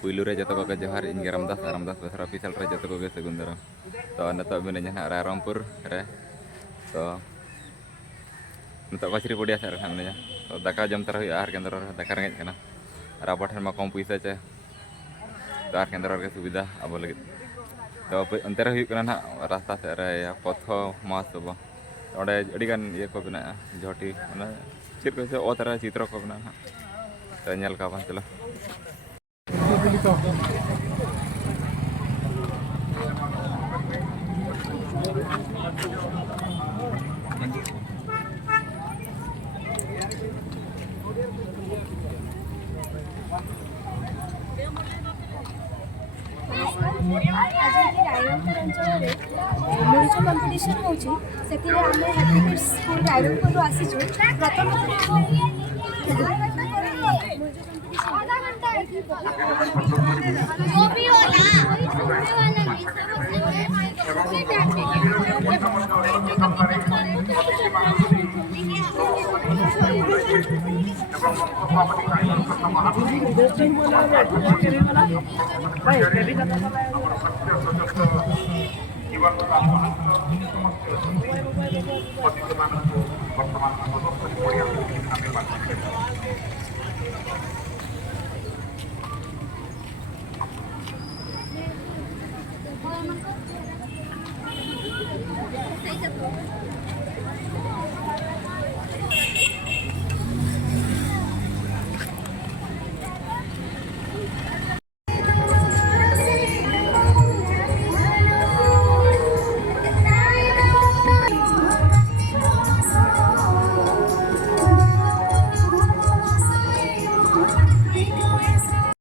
पुलू रे जो को जोहार इन रामदास रामदास बेसरा ऑफिशियल रे जो को सगुन दाराम तो नतो मिने ना रायरंगपुर रे तो नतो कचरी पड़िया से रखा मिने तो दाका जम तरह आहार केंद्र रे दाका रेंगेज कना और अब ठन मा कम पैसा चे तो आहार केंद्र के सुविधा अब लगे तो अंतर हुई कना ना रास्ता से रे पथ मास तो ओडे अडिगान ये को बना झोटी ना चित को ओ तरह चित्र को बना तो नेल का बन चलो रायरंगपुर अंचल मुरुज कंपिटिशन होची सेतिरे आमे हैप्पी किड्स स्कूल रायरंगपुर आसीछु प्रथम आधा घंटा जो भी होला सुनने वाला ବର୍ତ୍ତମାନ